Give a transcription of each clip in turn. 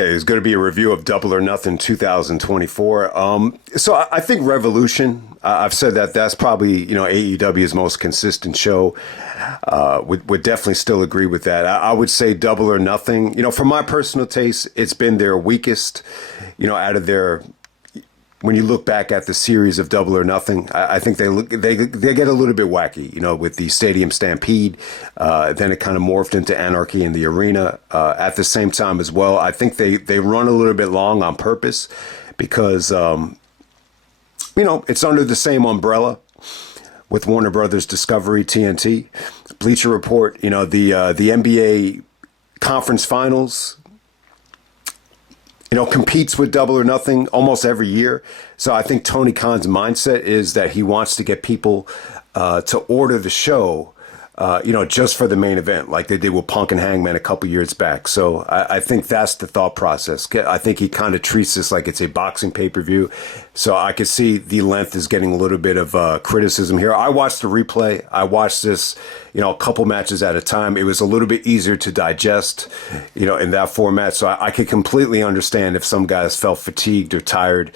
Okay, it's going to be a review of Double or Nothing 2024. So I think Revolution, I've said that that's probably, AEW's most consistent show. Would definitely still agree with that. I would say Double or Nothing, for my personal taste, it's been their weakest, out of their, when you look back at the series of Double or Nothing, I think they get a little bit wacky, with the Stadium Stampede. Then it kind of morphed into Anarchy in the Arena. At the same time as well, I think they run a little bit long on purpose because, it's under the same umbrella with Warner Brothers Discovery, TNT, Bleacher Report, the NBA Conference Finals, competes with Double or Nothing almost every year. So I think Tony Khan's mindset is that he wants to get people to order the show, just for the main event, like they did with Punk and Hangman a couple years back. So I think that's the thought process. I think he kind of treats this like it's a boxing pay-per-view. So I could see the length is getting a little bit of criticism here. I watched the replay. I watched this, a couple matches at a time. It was a little bit easier to digest, in that format. So I could completely understand if some guys felt fatigued or tired,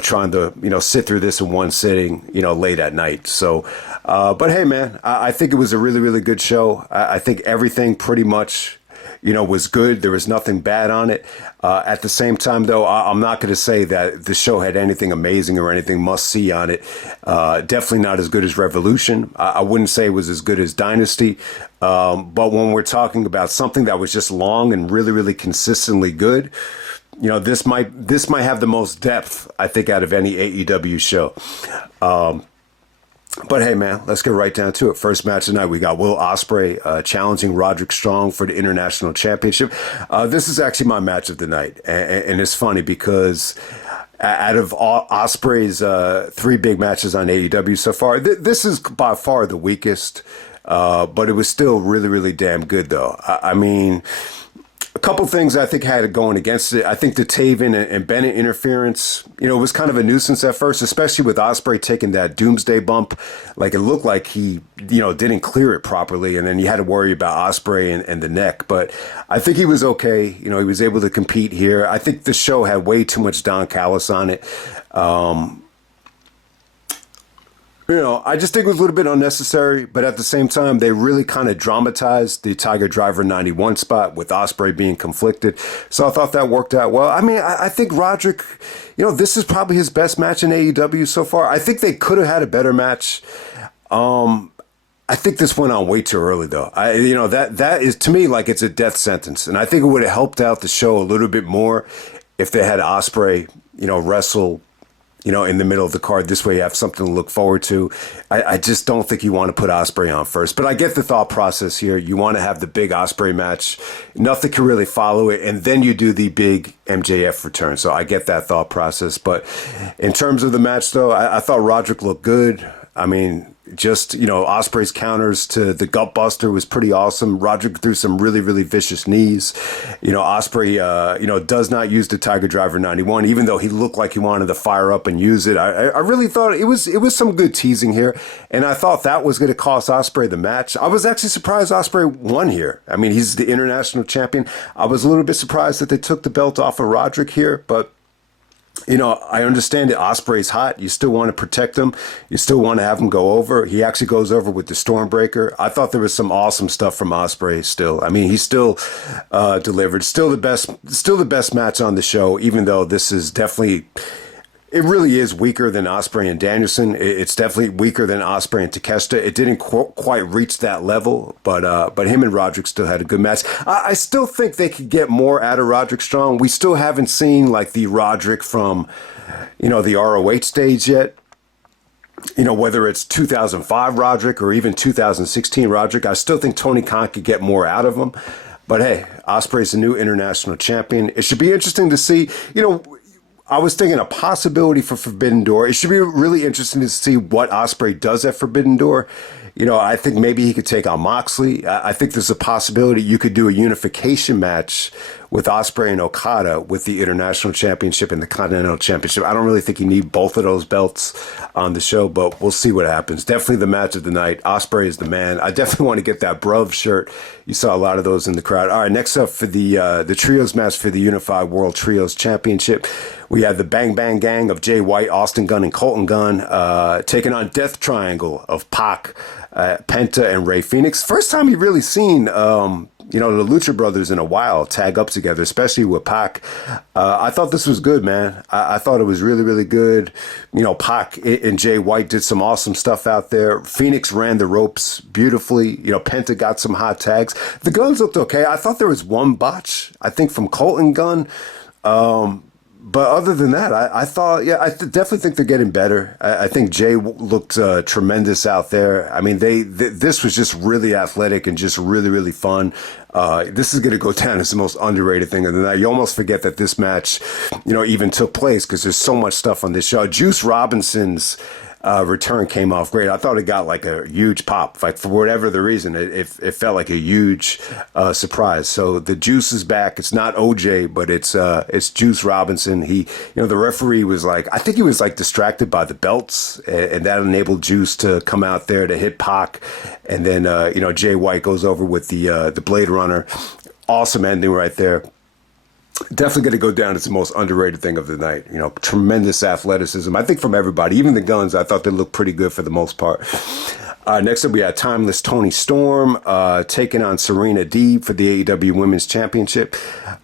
trying to, sit through this in one sitting, late at night. So, but hey, man, I think it was a really, really good show. I think everything pretty much, was good. There was nothing bad on it. At the same time, though, I'm not going to say that the show had anything amazing or anything must-see on it. Definitely not as good as Revolution. I wouldn't say it was as good as Dynasty. But when we're talking about something that was just long and really, really consistently good, this might have the most depth, I think, out of any AEW show. But hey, man, let's get right down to it. First match tonight, we got Will Ospreay challenging Roderick Strong for the International Championship. This is actually my match of the night. And it's funny because out of Ospreay's 3 big matches on AEW so far, this is by far the weakest. But it was still really, really damn good, though. I mean, a couple things I think had it going against it. I think the Taven and Bennett interference, was kind of a nuisance at first, especially with Ospreay taking that Doomsday bump. Like it looked like he, didn't clear it properly, and then you had to worry about Ospreay and the neck. But I think he was okay. He was able to compete here. I think the show had way too much Don Callis on it. I just think it was a little bit unnecessary, but at the same time, they really kind of dramatized the Tiger Driver 91 spot with Ospreay being conflicted. So I thought that worked out well. I mean, I think Roderick, this is probably his best match in AEW so far. I think they could have had a better match. I think this went on way too early, though. That is, to me, like it's a death sentence. And I think it would have helped out the show a little bit more if they had Ospreay, wrestle in the middle of the card. This way you have something to look forward to. I just don't think you want to put Ospreay on first. But I get the thought process here. You want to have the big Ospreay match. Nothing can really follow it. And then you do the big MJF return. So I get that thought process. But in terms of the match, though, I thought Roderick looked good. I mean, just, Ospreay's counters to the gut buster was pretty awesome. Roderick threw some really, really vicious knees. Ospreay, does not use the Tiger Driver 91, even though he looked like he wanted to fire up and use it. I really thought it was some good teasing here. And I thought that was going to cost Ospreay the match. I was actually surprised Ospreay won here. I mean, he's the international champion. I was a little bit surprised that they took the belt off of Roderick here, but I understand that Ospreay's hot. You still want to protect him. You still want to have him go over. He actually goes over with the Stormbreaker. I thought there was some awesome stuff from Ospreay still. I mean, he still delivered. Still the best match on the show, even though this is definitely, it really is weaker than Ospreay and Danielson. It's definitely weaker than Ospreay and Takeshita. It didn't quite reach that level, but him and Roderick still had a good match. I still think they could get more out of Roderick Strong. We still haven't seen like the Roderick from, the ROH stage yet. Whether it's 2005 Roderick or even 2016 Roderick, I still think Tony Khan could get more out of him. But hey, Ospreay's the new international champion. It should be interesting to see, I was thinking a possibility for Forbidden Door. It should be really interesting to see what Ospreay does at Forbidden Door. I think maybe he could take on Moxley. I think there's a possibility you could do a unification match with Ospreay and Okada with the International Championship and the Continental Championship. I don't really think you need both of those belts on the show, but we'll see what happens. Definitely the match of the night. Ospreay is the man. I definitely want to get that Bruv shirt. You saw a lot of those in the crowd. All right, next up for the Trios match for the Unified World Trios Championship, we had the Bang Bang Gang of Jay White, Austin Gunn, and Colton Gunn taking on Death Triangle of Pac, Penta, and Rey Fenix. First time you really seen the Lucha Brothers in a while tag up together, especially with Pac. I thought this was good, man. I thought it was really, really good. Pac and Jay White did some awesome stuff out there. Phoenix ran the ropes beautifully. Penta got some hot tags. The Guns looked okay. I thought there was one botch, I think, from Colton Gunn. But other than that, I thought, I definitely think they're getting better. I think Jay looked tremendous out there. I mean, this was just really athletic and just really, really fun. This is going to go down as the most underrated thing of the night. You almost forget that this match, even took place because there's so much stuff on this show. Juice Robinson's return came off great. I thought it got like a huge pop. Like for whatever the reason, it felt like a huge surprise. So the Juice is back. It's not OJ, but it's Juice Robinson. He, the referee was like, I think he was like distracted by the belts, and that enabled Juice to come out there to hit Pac, and then Jay White goes over with the Blade Runner. Awesome ending right there. Definitely going to go down as the most underrated thing of the night. Tremendous athleticism. I think from everybody, even the Guns, I thought they looked pretty good for the most part. Next up, we had Timeless Toni Storm taking on Serena Deeb for the AEW Women's Championship.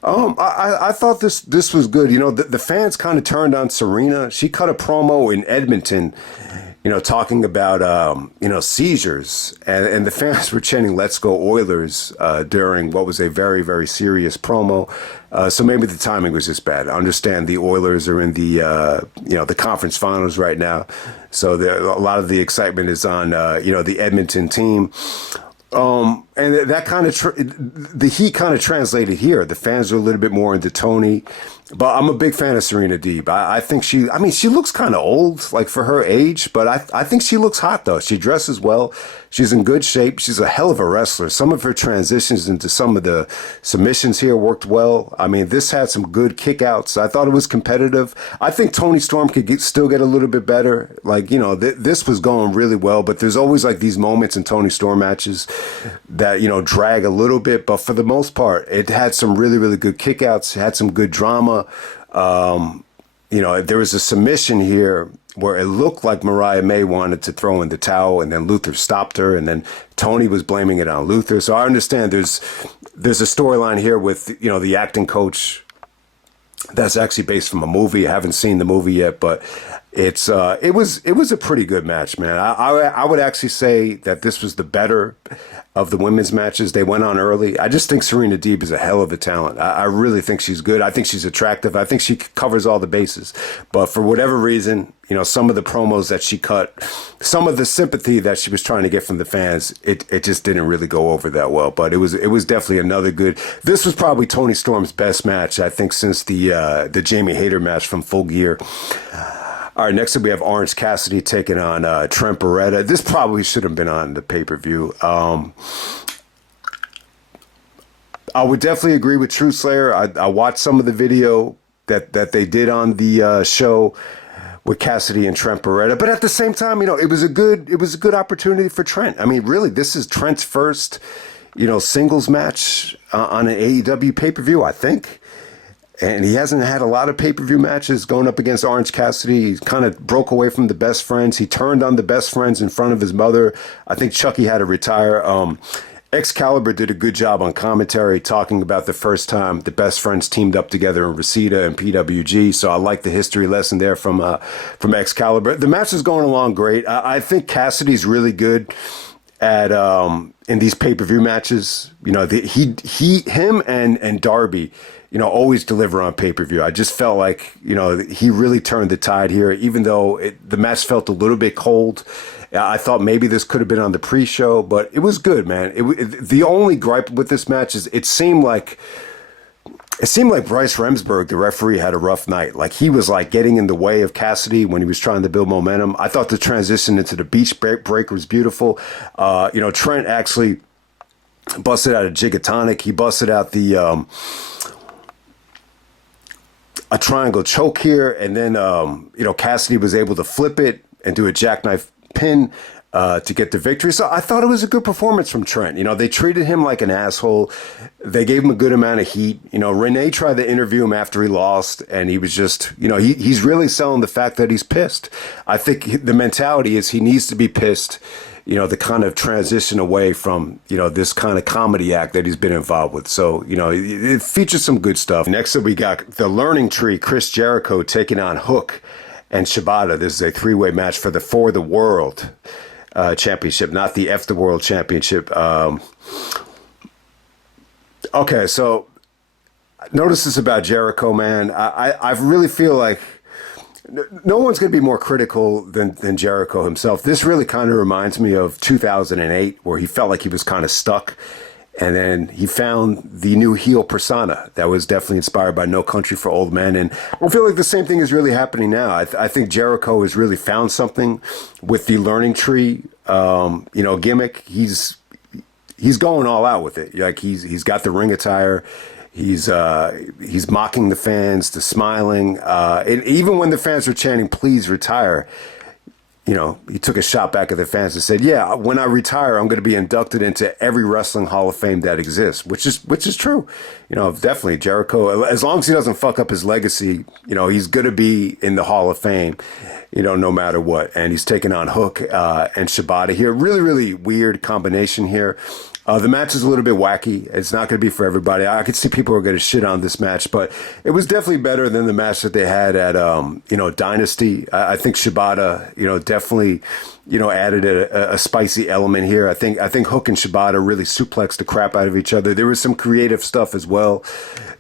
I thought this was good. The fans kind of turned on Serena. She cut a promo in Edmonton, talking about, seizures. And the fans were chanting, "Let's go Oilers," during what was a very, very serious promo. So maybe the timing was just bad. I understand the Oilers are in the conference finals right now. So a lot of the excitement is on, the Edmonton team. And that kind of, the heat kind of translated here. The fans are a little bit more into Toni. But I'm a big fan of Serena Deeb. I think she looks kind of old, like for her age, but I think she looks hot though. She dresses well. She's in good shape. She's a hell of a wrestler. Some of her transitions into some of the submissions here worked well. I mean, this had some good kickouts. I thought it was competitive. I think Toni Storm could still get a little bit better. Like, this was going really well, but there's always like these moments in Toni Storm matches that, drag a little bit. But for the most part, it had some really, really good kickouts. It had some good drama. There was a submission here where it looked like Mariah May wanted to throw in the towel, and then Luther stopped her, and then Toni was blaming it on Luther. So I understand there's a storyline here with, the acting coach that's actually based from a movie. I haven't seen the movie yet, but it was a pretty good match, man. I would actually say that this was the better of the women's matches. They went on early. I just think Serena Deeb is a hell of a talent. I really think she's good. I think she's attractive. I think she covers all the bases. But for whatever reason, some of the promos that she cut, some of the sympathy that she was trying to get from the fans, it just didn't really go over that well. But it was definitely another good. This was probably Toni Storm's best match, I think, since the Jamie Hayter match from Full Gear. All right, next up we have Orange Cassidy taking on Trent Beretta. This probably should have been on the pay-per-view. I would definitely agree with True Slayer. I watched some of the video that they did on the show with Cassidy and Trent Beretta, but at the same time, it was a good opportunity for Trent. I mean, really, this is Trent's first, singles match on an AEW pay-per-view, I think. And he hasn't had a lot of pay-per-view matches going up against Orange Cassidy. He kind of broke away from the Best Friends. He turned on the Best Friends in front of his mother. I think Chucky had to retire. Excalibur did a good job on commentary talking about the first time the Best Friends teamed up together in Reseda and PWG. So I like the history lesson there from Excalibur. The match is going along great. I think Cassidy's really good at in these pay-per-view matches. Him and Darby, always deliver on pay-per-view. I just felt like, he really turned the tide here, even though the match felt a little bit cold. I thought maybe this could have been on the pre-show, but it was good, man. The only gripe with this match is it seemed like it seemed like Bryce Remsburg, the referee, had a rough night. Like he was like getting in the way of Cassidy when he was trying to build momentum. I thought the transition into the beach break was beautiful. Trent actually busted out a gigatonic. He busted out the a triangle choke here, and then Cassidy was able to flip it and do a jackknife pin to get the victory. So I thought it was a good performance from Trent. They treated him like an asshole. They gave him a good amount of heat. Renee tried to interview him after he lost, and he was just, he's really selling the fact that he's pissed. I think the mentality is he needs to be pissed. The kind of transition away from, this kind of comedy act that he's been involved with. So, it features some good stuff. Next up, we got the Learning Tree, Chris Jericho taking on Hook and Shibata. This is a three-way match for the World Championship, not the F the World Championship. Okay, so notice this about Jericho, man. I really feel like no one's going to be more critical than Jericho himself. This really kind of reminds me of 2008, where he felt like he was kind of stuck. And then he found the new heel persona that was definitely inspired by No Country for Old Men. And I feel like the same thing is really happening now. I think Jericho has really found something with the Learning Tree, gimmick. He's going all out with it. Like he's got the ring attire. He's mocking the fans, to smiling. And even when the fans were chanting, "Please retire," he took a shot back at the fans and said, "Yeah, when I retire, I'm going to be inducted into every wrestling Hall of Fame that exists," which is true. Definitely Jericho, as long as he doesn't fuck up his legacy, he's going to be in the Hall of Fame, no matter what. And he's taking on Hook and Shibata here. Really, really weird combination here. The match is a little bit wacky. It's not going to be for everybody. I could see people are going to shit on this match, but it was definitely better than the match that they had at, Dynasty. I think Shibata, definitely, added a spicy element here. I think Hook and Shibata really suplexed the crap out of each other. There was some creative stuff as well.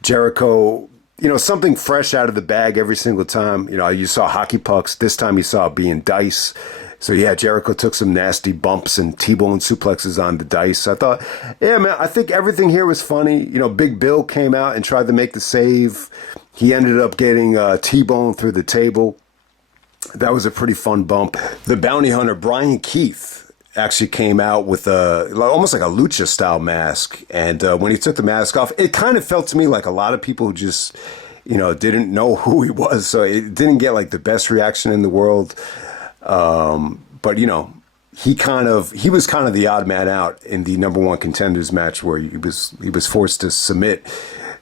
Jericho, something fresh out of the bag every single time. You saw hockey pucks. This time you saw it being dice. So, yeah, Jericho took some nasty bumps and T-bone suplexes on the dice. I thought, yeah, man, I think everything here was funny. Big Bill came out and tried to make the save. He ended up getting T-bone through the table. That was a pretty fun bump. The bounty hunter, Brian Keith, actually came out with almost like a lucha-style mask. And when he took the mask off, it kind of felt to me like a lot of people just, didn't know who he was. So it didn't get like the best reaction in the world. But he was kind of the odd man out in the number one contenders match, where he was forced to submit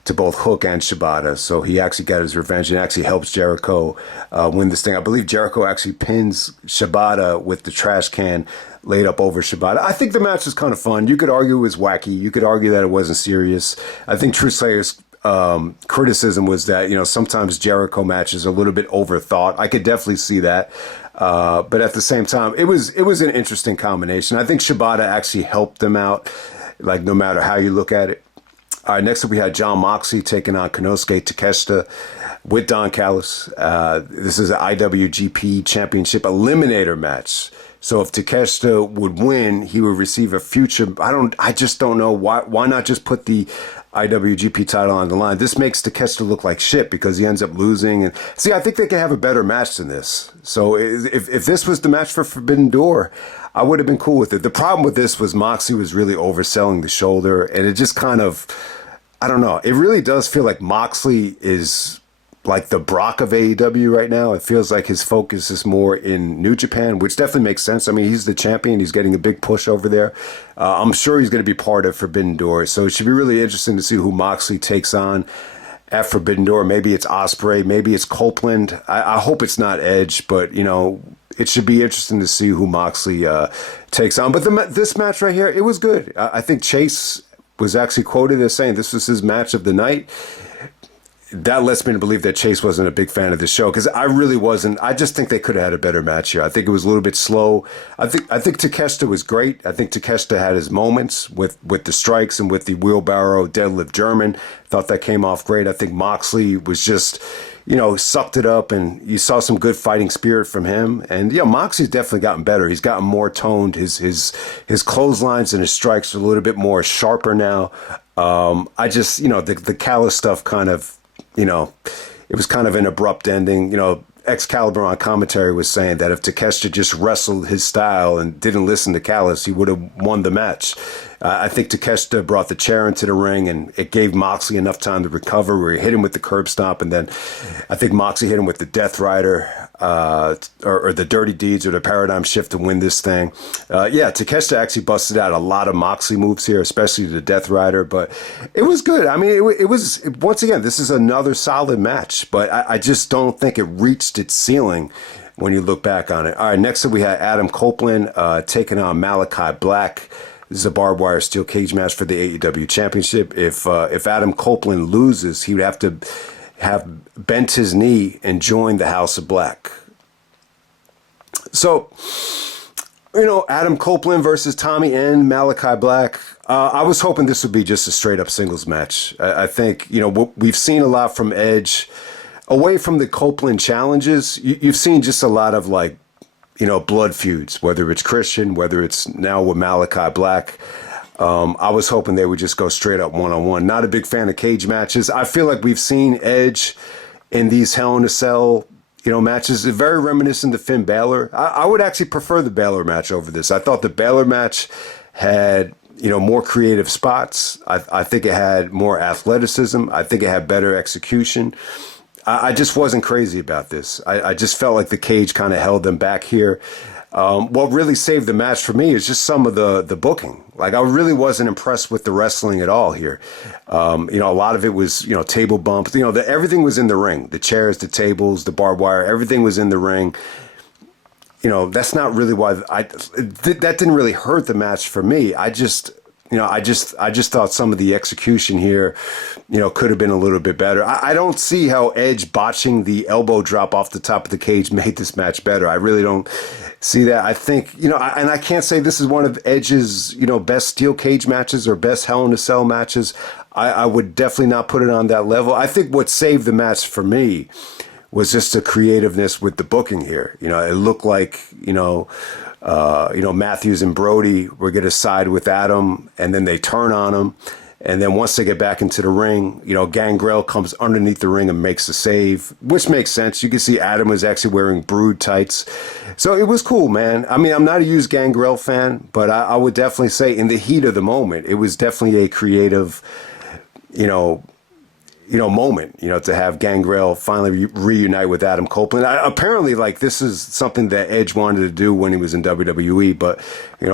to both Hook and Shibata. So he actually got his revenge and actually helps Jericho win this thing. I believe Jericho actually pins Shibata with the trash can laid up over Shibata. I think the match was kind of fun. You could argue it was wacky. You could argue that it wasn't serious. I think True Slayer's criticism was that, sometimes Jericho matches are a little bit overthought. I could definitely see that. But at the same time, it was an interesting combination. I think Shibata actually helped them out, like no matter how you look at it. All right, next up we had John Moxley taking on Konosuke Takeshita with Don Callis. This is an IWGP Championship Eliminator match. So if Takeshita would win, he would receive a future. I just don't know why not just put the IWGP title on the line. This makes Takeshita look like shit because he ends up losing. And see, I think they could have a better match than this. So if this was the match for Forbidden Door, I would have been cool with it. The problem with this was Moxley was really overselling the shoulder, and it just kind of, I don't know. It really does feel like Moxley is like the Brock of AEW right now. It feels like his focus is more in New Japan, which definitely makes sense. I mean, he's the champion. He's getting a big push over there. I'm sure he's going to be part of Forbidden Door. So it should be really interesting to see who Moxley takes on at Forbidden Door. Maybe it's Ospreay. Maybe it's Copeland. I hope it's not Edge, but, it should be interesting to see who Moxley takes on. But this match right here, it was good. I think Chase was actually quoted as saying this was his match of the night. That lets me to believe that Chase wasn't a big fan of the show, because I really wasn't. I just think they could have had a better match here. I think it was a little bit slow. I think Takeshita was great. I think Takeshita had his moments with the strikes and with the wheelbarrow deadlift German. Thought that came off great. I think Moxley was just, sucked it up, and you saw some good fighting spirit from him. And Moxley's definitely gotten better. He's gotten more toned. His clotheslines and his strikes are a little bit more sharper now. I just the Callis stuff kind of it was kind of an abrupt ending. Excalibur on commentary was saying that if Takeshita just wrestled his style and didn't listen to Callis, he would have won the match. I think Takeshita brought the chair into the ring, and it gave Moxley enough time to recover, where he hit him with the curb stomp, and then I think Moxley hit him with the Death Rider, or the Dirty Deeds, or the Paradigm Shift to win this thing. Takeshita actually busted out a lot of Moxley moves here, especially the Death Rider, but it was good. I mean, it was, once again, this is another solid match, but I just don't think it reached its ceiling when you look back on it. All right, next up we had Adam Copeland taking on Malakai Black. This is a barbed wire steel cage match for the AEW Championship. If Adam Copeland loses, he would have to have bent his knee and joined the House of Black. So, Adam Copeland versus Tommy and Malakai Black. I was hoping this would be just a straight up singles match. I think, we've seen a lot from Edge. Away from the Copeland challenges, you've seen just a lot of blood feuds, whether it's Christian, whether it's now with Malakai Black. I was hoping they would just go straight up one-on-one. Not a big fan of cage matches. I feel like we've seen Edge in these Hell in a Cell, matches. It's very reminiscent to Finn Balor. I would actually prefer the Balor match over this. I thought the Balor match had, more creative spots. I think it had more athleticism. I think it had better execution. I just wasn't crazy about this. I just felt like the cage kind of held them back here. What really saved the match for me is just some of the booking. I really wasn't impressed with the wrestling at all here. A lot of it was, table bumps. Everything was in the ring. The chairs, the tables, the barbed wire, everything was in the ring. That's not really why that didn't really hurt the match for me. I just thought some of the execution here, could have been a little bit better. I don't see how Edge botching the elbow drop off the top of the cage made this match better. I really don't see that. I think, and I can't say this is one of Edge's, best steel cage matches or best Hell in a Cell matches. I would definitely not put it on that level. I think what saved the match for me was just the creativeness with the booking here. It looked like, Matthews and Brody were going to side with Adam, and then they turn on him. And then once they get back into the ring, Gangrel comes underneath the ring and makes the save, which makes sense. You can see Adam was actually wearing Brood tights. So it was cool, man. I mean, I'm not a huge Gangrel fan, but I would definitely say in the heat of the moment, it was definitely a creative, moment, to have Gangrel finally reunite with Adam Copeland. Apparently, this is something that Edge wanted to do when he was in WWE, but,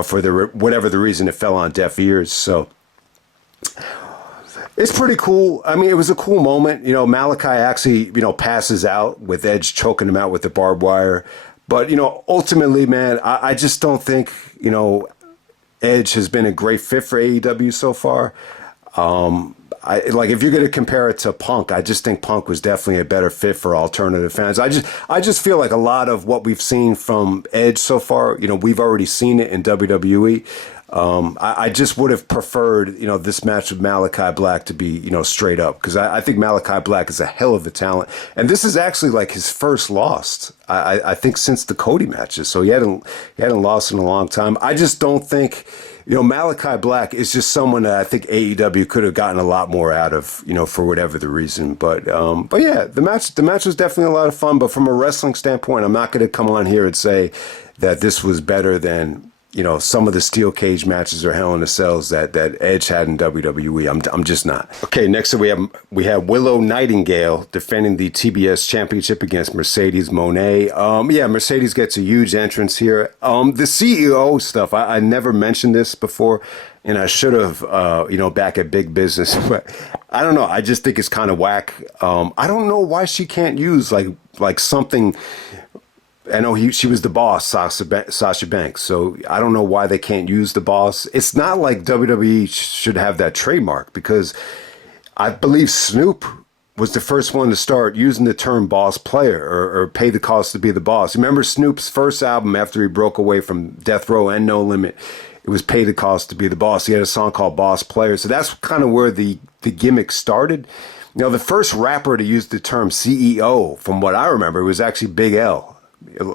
for whatever the reason, it fell on deaf ears. So it's pretty cool. I mean, it was a cool moment. Malakai actually, passes out with Edge choking him out with the barbed wire. But, ultimately, man, I just don't think, Edge has been a great fit for AEW so far. If you're going to compare it to Punk, I just think Punk was definitely a better fit for alternative fans. I just feel like a lot of what we've seen from Edge so far, we've already seen it in WWE. I just would have preferred, this match with Malakai Black to be, straight up, because I think Malakai Black is a hell of a talent. And this is actually his first loss, I think, since the Cody matches. So he hadn't lost in a long time. I just don't think, Malakai Black is just someone that I think AEW could have gotten a lot more out of, for whatever the reason. But yeah, the match was definitely a lot of fun. But from a wrestling standpoint, I'm not going to come on here and say that this was better than, some of the steel cage matches or Hell in a Cells that Edge had in WWE. I'm just not. Okay, next up we have Willow Nightingale defending the TBS Championship against Mercedes Mone. Mercedes gets a huge entrance here. The CEO stuff, I never mentioned this before, and I should have, back at Big Business, but I don't know. I just think it's kind of whack. I don't know why she can't use like something. I know she was the boss, Sasha Banks, so I don't know why they can't use the boss. It's not like WWE should have that trademark, because I believe Snoop was the first one to start using the term boss player or pay the cost to be the boss. Remember Snoop's first album after he broke away from Death Row and No Limit? It was pay the cost to be the boss. He had a song called Boss Player. So that's kind of where the gimmick started. the first rapper to use the term CEO, from what I remember, was actually Big L.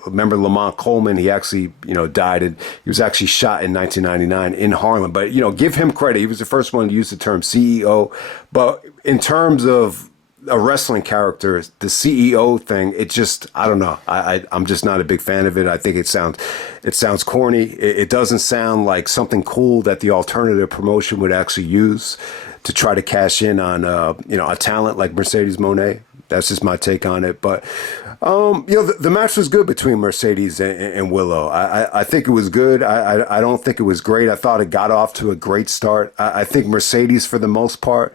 Remember Lamont Coleman? He actually, died. He was actually shot in 1999 in Harlem. But, give him credit. He was the first one to use the term CEO. But in terms of a wrestling character, the CEO thing, it just, I don't know. I'm just not a big fan of it. I think it sounds corny. It doesn't sound like something cool that the alternative promotion would actually use to try to cash in on, a talent like Mercedes Moné. That's just my take on it. But, the match was good between Mercedes and Willow. I think it was good. I don't think it was great. I thought it got off to a great start. I think Mercedes, for the most part,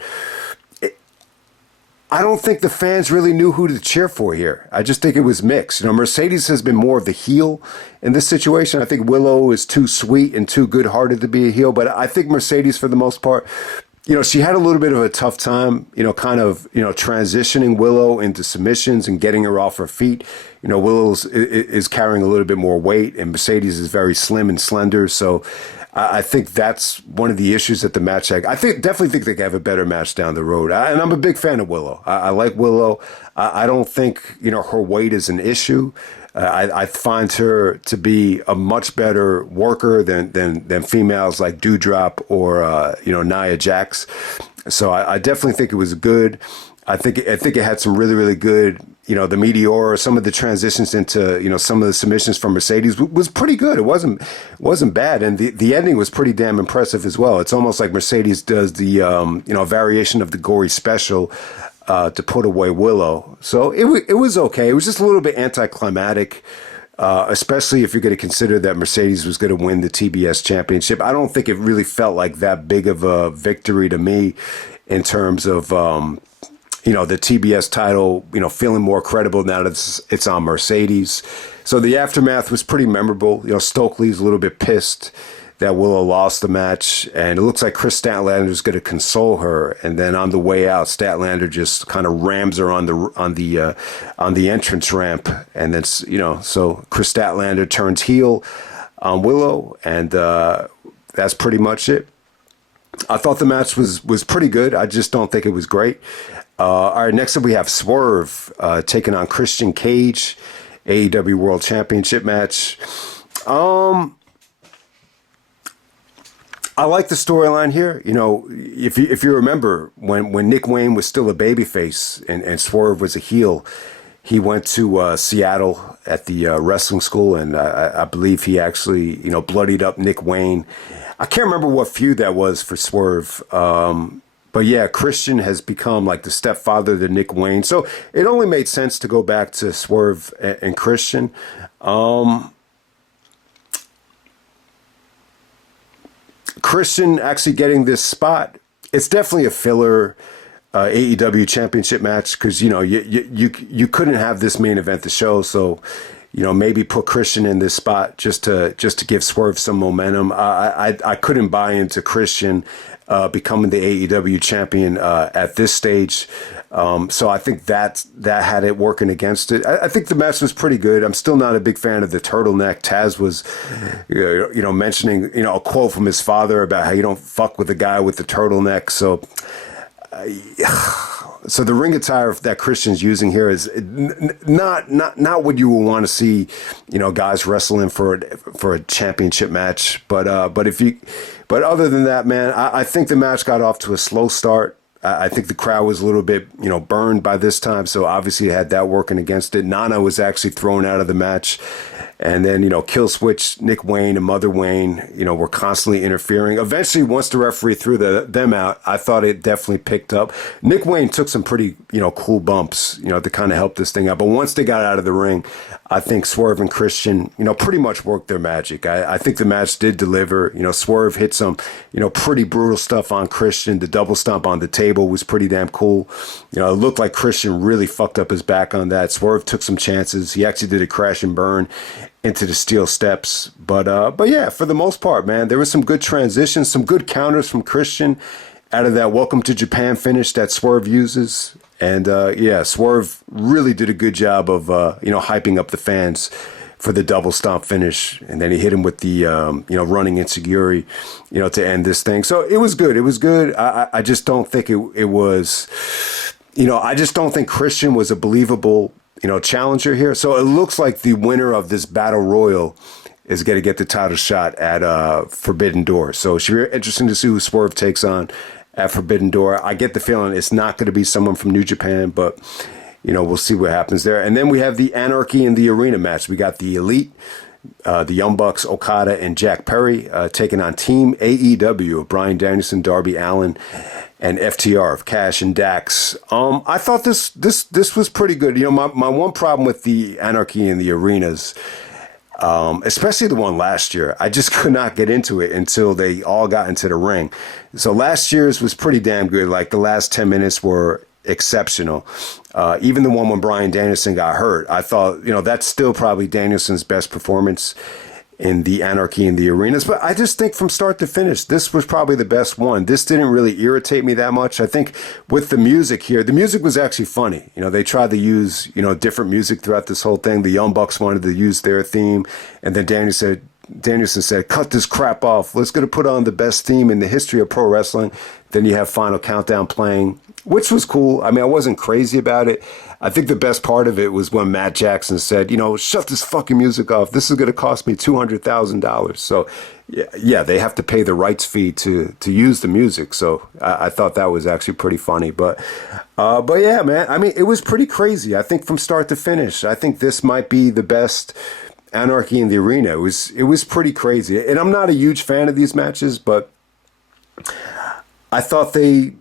I don't think the fans really knew who to cheer for here. I just think it was mixed. Mercedes has been more of the heel in this situation. I think Willow is too sweet and too good-hearted to be a heel. But I think Mercedes, for the most part, she had a little bit of a tough time, transitioning Willow into submissions and getting her off her feet. Willow is carrying a little bit more weight, and Mercedes is very slim and slender. So I think that's one of the issues that the match had. Definitely think they could have a better match down the road. And I'm a big fan of Willow. I like Willow. I don't think, her weight is an issue. I find her to be a much better worker than females like Doudrop or Nia Jax. So I definitely think it was good. I think it had some really, really good, the Meteor, some of the transitions into, some of the submissions from Mercedes was pretty good. It wasn't bad. And the ending was pretty damn impressive as well. It's almost like Mercedes does the, variation of the gory special to put away Willow. So it was okay. It was just a little bit anticlimactic, especially if you're going to consider that Mercedes was going to win the TBS championship. I don't think it really felt like that big of a victory to me in terms of, the TBS title, feeling more credible now that it's on Mercedes. So the aftermath was pretty memorable. Stokely's a little bit pissed that Willow lost the match, and it looks like Chris Statlander is going to console her. And then on the way out, Statlander just kind of rams her on the entrance ramp, and then so Chris Statlander turns heel on Willow, and that's pretty much it. I thought the match was pretty good. I just don't think it was great. All right, next up we have Swerve taking on Christian Cage, AEW World Championship match. I like the storyline here. If you remember when Nick Wayne was still a babyface and Swerve was a heel, he went to Seattle at the wrestling school, and I believe he actually bloodied up Nick Wayne. I can't remember what feud that was for Swerve. But yeah, Christian has become like the stepfather to Nick Wayne. So it only made sense to go back to Swerve and Christian. Christian actually getting this spot, it's definitely a filler AEW championship match because, you couldn't have this main event the show. So, maybe put Christian in this spot just to give Swerve some momentum. I couldn't buy into Christian becoming the AEW champion at this stage. So I think that had it working against it. I think the match was pretty good. I'm still not a big fan of the turtleneck. Taz was, mentioning, a quote from his father about how you don't fuck with a guy with the turtleneck. So, so the ring attire that Christian's using here is not what you would want to see, guys wrestling for a championship match. But other than that, man, I think the match got off to a slow start. I think the crowd was a little bit, burned by this time. So obviously it had that working against it. Nana was actually thrown out of the match. And then, Killswitch, Nick Wayne, and Mother Wayne, were constantly interfering. Eventually, once the referee threw them out, I thought it definitely picked up. Nick Wayne took some pretty, cool bumps, to kind of help this thing out. But once they got out of the ring, I think Swerve and Christian, pretty much worked their magic. I think the match did deliver. Swerve hit some, pretty brutal stuff on Christian. The double stomp on the table was pretty damn cool. It looked like Christian really fucked up his back on that. Swerve took some chances. He actually did a crash and burn into the steel steps. But yeah, for the most part, man, there was some good transitions, some good counters from Christian out of that Welcome to Japan finish that Swerve uses. And yeah, Swerve really did a good job of, hyping up the fans for the double stomp finish. And then he hit him with the, running insecurity, to end this thing. So it was good. It was good. I just don't think it was, I just don't think Christian was a believable, challenger here. So it looks like the winner of this battle royal is going to get the title shot at Forbidden Door. So it should be interesting to see who Swerve takes on at Forbidden Door. I get the feeling it's not going to be someone from New Japan, but, we'll see what happens there. And then we have the Anarchy in the Arena match. We got the Elite, the Young Bucks, Okada, and Jack Perry taking on Team AEW of Bryan Danielson, Darby Allin, and FTR of Cash and Dax. I thought this was pretty good. My one problem with the Anarchy in the arenas, especially the one last year, I just could not get into it until they all got into the ring. So last year's was pretty damn good. Like the last 10 minutes were exceptional. Even the one when Bryan Danielson got hurt, I thought, that's still probably Danielson's best performance in the Anarchy in the arenas. But I just think from start to finish, this was probably the best one. This didn't really irritate me that much. I think with the music here, the music was actually funny. They tried to use, different music throughout this whole thing. The Young Bucks wanted to use their theme. And then Danielson said, cut this crap off. Let's go to put on the best theme in the history of pro wrestling. Then you have Final Countdown playing, which was cool. I mean, I wasn't crazy about it. I think the best part of it was when Matt Jackson said, shut this fucking music off. This is going to cost me $200,000. So, yeah, they have to pay the rights fee to use the music. So I thought that was actually pretty funny. But yeah, man, I mean, it was pretty crazy. I think from start to finish, I think this might be the best Anarchy in the Arena. It was pretty crazy. And I'm not a huge fan of these matches, but I thought they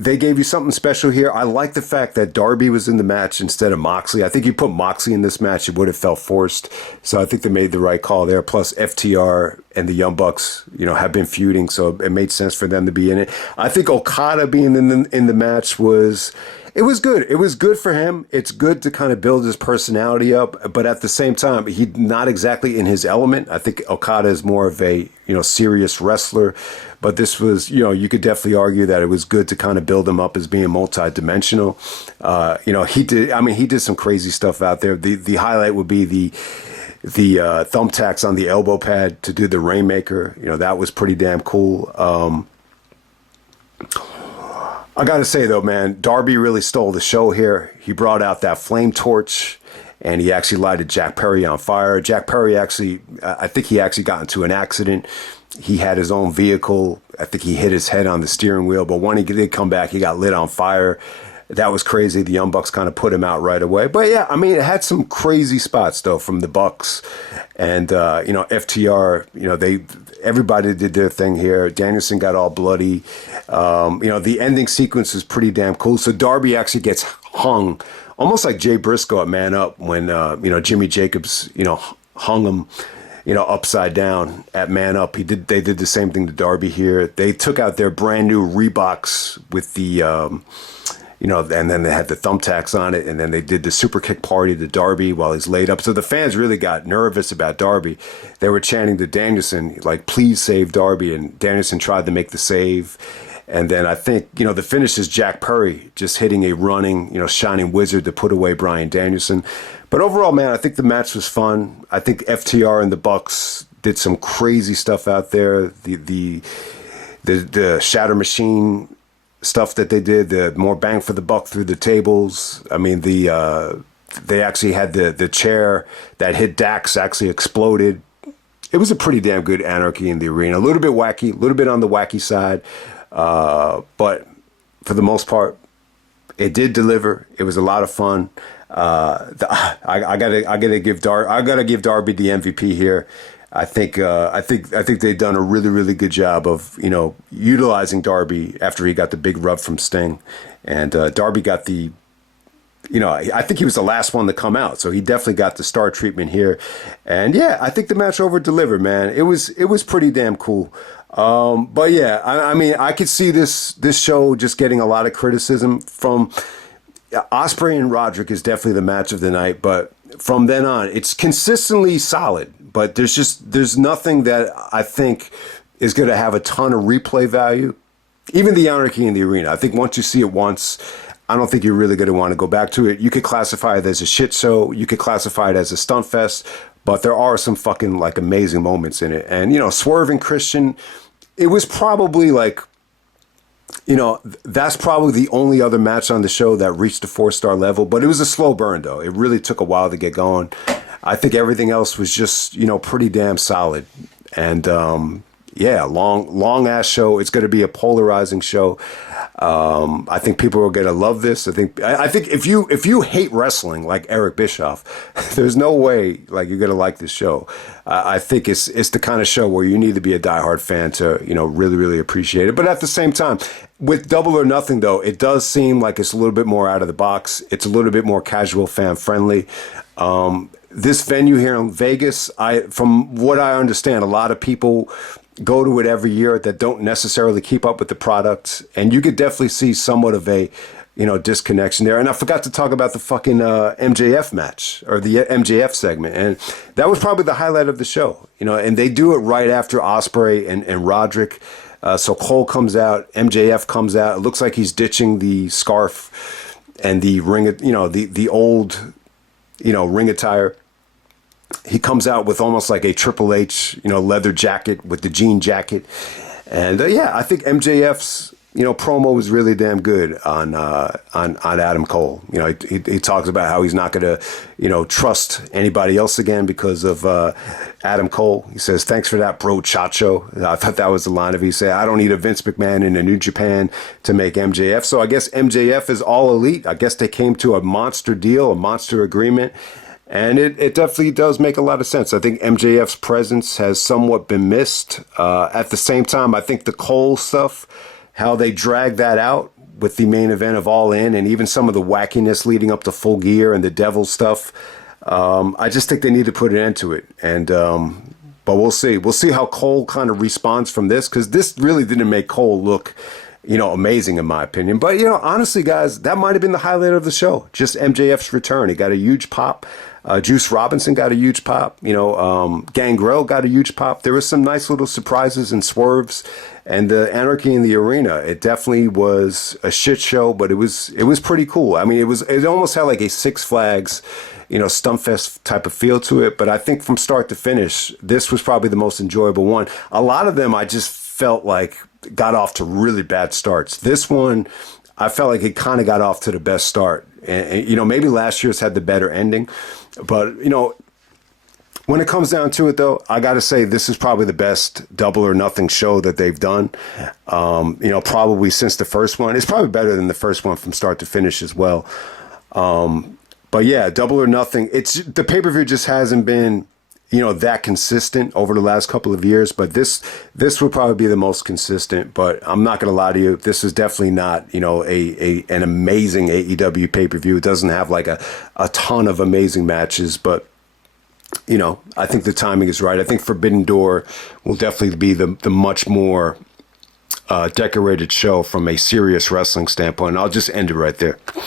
gave you something special here. I like the fact that Darby was in the match instead of Moxley. I think you put Moxley in this match, it would have felt forced. So I think they made the right call there. Plus FTR and the Young Bucks, have been feuding, so it made sense for them to be in it. I think Okada being in the match was good. It was good for him. It's good to kind of build his personality up, but at the same time, he's not exactly in his element. I think Okada is more of a, serious wrestler, but this was, you could definitely argue that it was good to kind of build him up as being multidimensional. He did some crazy stuff out there. The highlight would be the thumbtacks on the elbow pad to do the Rainmaker. That was pretty damn cool. I got to say, though, man, Darby really stole the show here. He brought out that flame torch, and he actually lighted Jack Perry on fire. Jack Perry I think he actually got into an accident. He had his own vehicle. I think he hit his head on the steering wheel, but when he did come back, he got lit on fire. That was crazy. The Young Bucks kind of put him out right away. But yeah, I mean, it had some crazy spots, though, from the Bucks. And, FTR, everybody did their thing here. Danielson got all bloody. The ending sequence is pretty damn cool. So Darby actually gets hung, almost like Jay Briscoe at Man Up when, Jimmy Jacobs, hung him, upside down at Man Up. They did the same thing to Darby here. They took out their brand new Reeboks with the, and then they had the thumbtacks on it, and then they did the super kick party to Darby while he's laid up. So the fans really got nervous about Darby. They were chanting to Danielson, like, please save Darby, and Danielson tried to make the save. And then I think, the finish is Jack Perry just hitting a running, shining wizard to put away Bryan Danielson. But overall, man, I think the match was fun. I think FTR and the Bucks did some crazy stuff out there. The Shatter Machine stuff that they did, the more bang for the buck through the tables. I mean, they actually had the chair that hit Dax actually exploded. It was a pretty damn good Anarchy in the Arena. A little bit wacky, a little bit on the wacky side, but for the most part, it did deliver. It was a lot of fun. I gotta give Darby the MVP here. I think they've done a really, really good job of, utilizing Darby after he got the big rub from Sting. And Darby got I think he was the last one to come out. So he definitely got the star treatment here. And yeah, I think the match over delivered, man. It was pretty damn cool. But yeah, I mean, I could see this show just getting a lot of criticism from Ospreay and Roderick is definitely the match of the night. But from then on, it's consistently solid. But there's nothing that I think is going to have a ton of replay value. Even the Anarchy in the Arena, I think once you see it once, I don't think you're really going to want to go back to it. You could classify it as a shit show. You could classify it as a stunt fest. But there are some fucking like amazing moments in it. And, Swerve and Christian, it was probably like, That's probably the only other match on the show that reached the 4-star level, but it was a slow burn though. It really took a while to get going. I think everything else was just, pretty damn solid. And, yeah, long ass show. It's going to be a polarizing show. I think people are going to love this. I think if you hate wrestling like Eric Bischoff, there's no way like you're going to like this show. I think it's the kind of show where you need to be a diehard fan to really really appreciate it. But at the same time, with Double or Nothing though, it does seem like it's a little bit more out of the box. It's a little bit more casual, fan friendly. This venue here in Vegas, from what I understand, a lot of people go to it every year that don't necessarily keep up with the product, and you could definitely see somewhat of a disconnection there. And I forgot to talk about the fucking MJF match, or the MJF segment, and that was probably the highlight of the show. And they do it right after Ospreay and Roderick. So Cole comes out, MJF comes out. It looks like he's ditching the scarf and the ring, the old ring attire. He comes out with almost like a Triple H, leather jacket with the jean jacket. And I think MJF's, promo was really damn good on Adam Cole. He talks about how he's not going to, trust anybody else again because of Adam Cole. He says, "Thanks for that, bro, chacho." I thought that was the line of he said, "I don't need a Vince McMahon in a New Japan to make MJF." So I guess MJF is all elite. I guess they came to a monster deal, a monster agreement. And it definitely does make a lot of sense. I think MJF's presence has somewhat been missed. At the same time, I think the Cole stuff, how they drag that out with the main event of All In, and even some of the wackiness leading up to Full Gear and the Devil stuff, I just think they need to put an end to it. And but we'll see. We'll see how Cole kind of responds from this, because this really didn't make Cole look amazing in my opinion. But, honestly, guys, that might have been the highlight of the show. Just MJF's return. He got a huge pop. Juice Robinson got a huge pop. Gangrel got a huge pop. There was some nice little surprises and swerves, and the Anarchy in the arena. It definitely was a shit show, but it was pretty cool. I mean, it almost had like a Six Flags, Stumpfest type of feel to it. But I think from start to finish, this was probably the most enjoyable one. A lot of them I just felt like got off to really bad starts. This one, I felt like it kind of got off to the best start. And maybe last year's had the better ending. But, when it comes down to it, though, I got to say this is probably the best Double or Nothing show that they've done, probably since the first one. It's probably better than the first one from start to finish as well. But, yeah, Double or Nothing, the pay-per-view just hasn't been that consistent over the last couple of years, but this would probably be the most consistent. But I'm not going to lie to you, this is definitely not, an amazing AEW pay-per-view. It doesn't have like a ton of amazing matches, but I think the timing is right. I think Forbidden Door will definitely be the much more decorated show from a serious wrestling standpoint. I'll just end it right there.